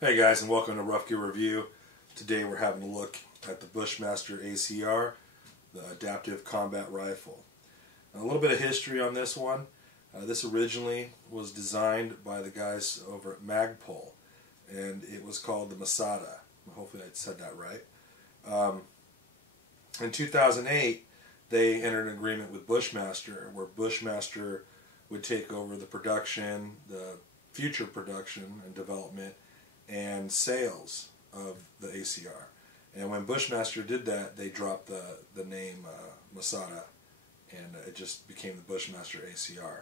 Hey guys, and welcome to Rough Gear Review. Today we're having a look at the Bushmaster ACR, the Adaptive Combat Rifle. A little bit of history on this one. This originally was designed by the guys over at Magpul, and it was called the Masada. Hopefully I said that right. In 2008, they entered an agreement with Bushmaster, where Bushmaster would take over the production, the future production and development, and sales of the ACR. And when Bushmaster did that, they dropped the name Masada, and it just became the Bushmaster ACR.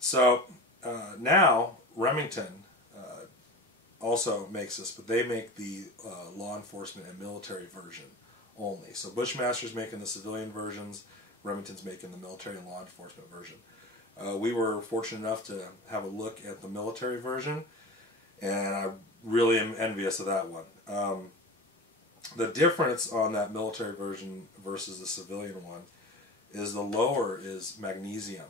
So now Remington also makes this, but they make the law enforcement and military version only. So Bushmaster's making the civilian versions, Remington's making the military and law enforcement version. We were fortunate enough to have a look at the military version, and I really am envious of that one. The difference on that military version versus the civilian one is the lower is magnesium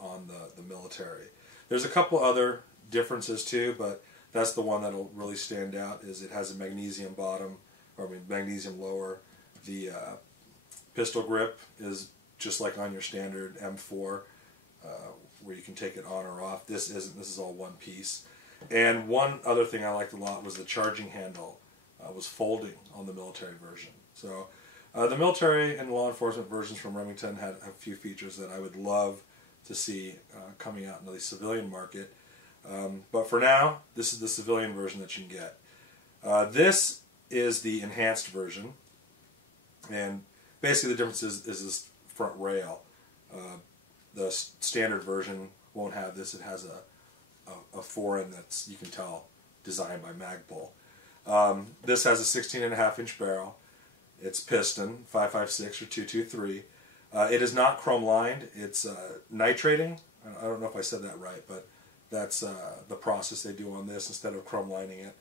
on the military. There's a couple other differences too, but that's the one that'll really stand out. Is it has a magnesium bottom, or magnesium lower. The pistol grip is just like on your standard M4, where you can take it on or off. This isn't. This is all one piece. And one other thing I liked a lot was the charging handle was folding on the military version. So the military and law enforcement versions from Remington had a few features that I would love to see coming out into the civilian market. But for now, this is the civilian version that you can get. This is the enhanced version, and basically the difference is this front rail. The standard version won't have this. It has a fore-end that's, you can tell, designed by Magpul. This has a 16.5-inch barrel. It's piston, 5.56 or 223. It is not chrome lined. It's nitrating. I don't know if I said that right, but that's the process they do on this instead of chrome lining it.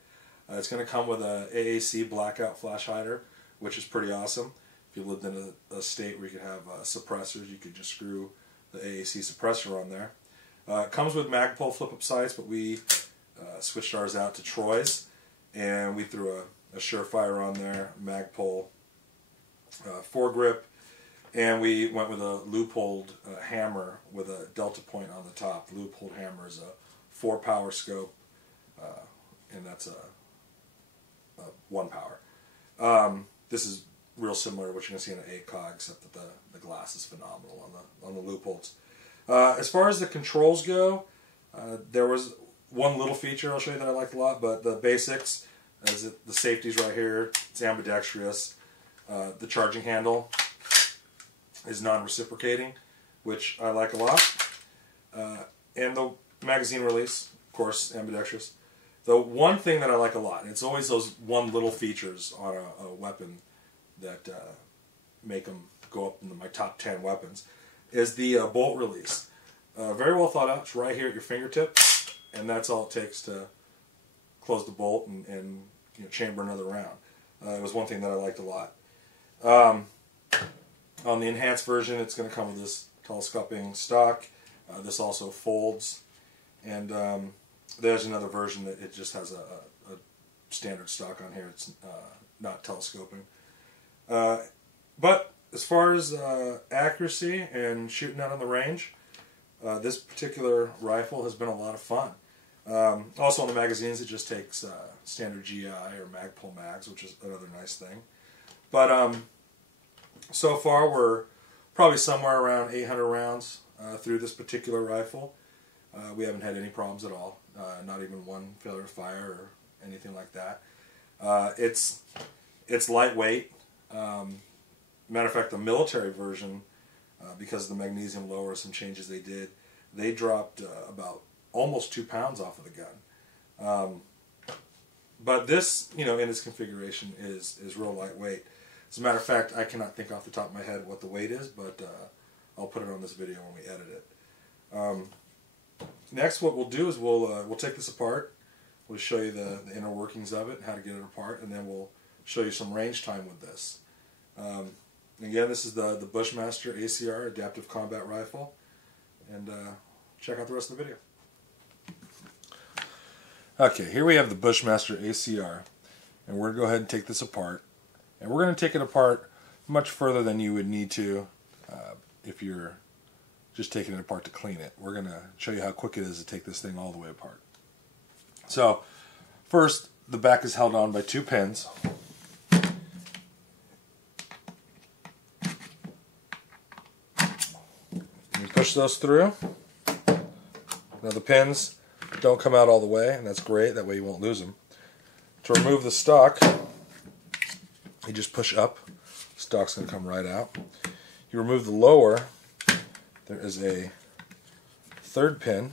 It's going to come with a AAC Blackout flash hider, which is pretty awesome. If you lived in a state where you could have suppressors, you could just screw the AAC suppressor on there. It comes with Magpul flip-up sights, but we switched ours out to Troy's, and we threw a Surefire on there, Magpul foregrip, and we went with a loopholed hammer with a delta point on the top. The loopholed hammer is a 4-power scope, and that's a 1-power. This is real similar to what you're going to see in an ACOG, except that the glass is phenomenal on the loopholes. As far as the controls go, there was one little feature I'll show you that I liked a lot, but the basics, the safety's right here, it's ambidextrous. The charging handle is non-reciprocating, which I like a lot. And the magazine release, of course, ambidextrous. The one thing that I like a lot, and it's always those one little features on a weapon that make them go up into my top 10 weapons, is the bolt release. Very well thought out. It's right here at your fingertip, and that's all it takes to close the bolt and chamber another round. It was one thing that I liked a lot. On the enhanced version, it's going to come with this telescoping stock. This also folds, and there's another version that it just has a standard stock on here. It's not telescoping. But as far as accuracy and shooting out on the range, this particular rifle has been a lot of fun. Also on the magazines, it just takes standard GI or Magpul mags, which is another nice thing. But so far we're probably somewhere around 800 rounds through this particular rifle. We haven't had any problems at all, not even one failure to fire or anything like that. It's lightweight. Matter of fact, the military version, because of the magnesium lower, some changes they dropped about almost 2 pounds off of the gun. But this, in its configuration is real lightweight. As a matter of fact, I cannot think off the top of my head what the weight is, but I'll put it on this video when we edit it. Next, what we'll do is we'll take this apart. We'll show you the inner workings of it, how to get it apart, and then we'll show you some range time with this. Again, this is the Bushmaster ACR Adaptive Combat Rifle, and check out the rest of the video. Okay, here we have the Bushmaster ACR, and we're going to go ahead and take this apart. And we're going to take it apart much further than you would need to if you're just taking it apart to clean it. We're going to show you how quick it is to take this thing all the way apart. So, first, the back is held on by 2 pins. You push those through. Now the pins don't come out all the way, and that's great, that way you won't lose them. To remove the stock, you just push up, stock's going to come right out. You remove the lower, there is a 3rd pin.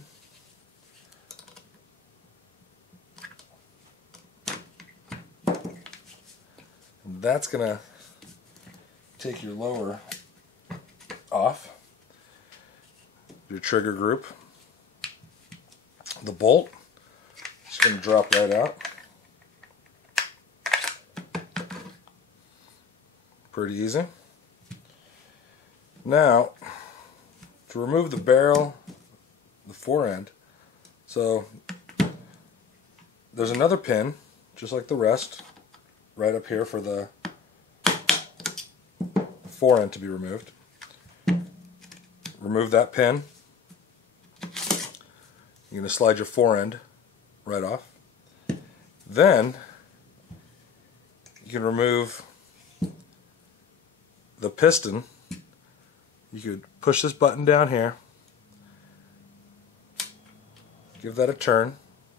And that's going to take your lower off, your trigger group. The bolt is going to drop right out. Pretty easy. Now, to remove the barrel, the fore end, so there's another pin, just like the rest, right up here for the fore end to be removed. Remove that pin. You're going to slide your fore end right off. Then you can remove the piston. You could push this button down here, give that a turn,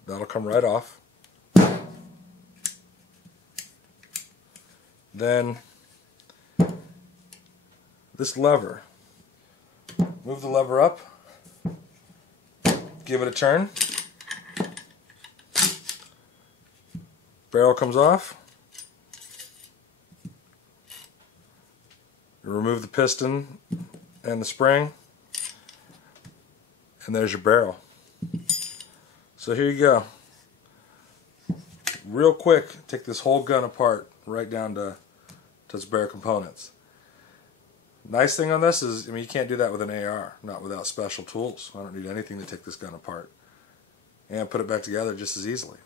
that'll come right off. Then this lever, move the lever up, give it a turn, barrel comes off. You remove the piston and the spring, and there's your barrel. So here you go. Real quick, take this whole gun apart right down to its bare components. Nice thing on this is, I mean, you can't do that with an AR, not without special tools. I don't need anything to take this gun apart and put it back together just as easily.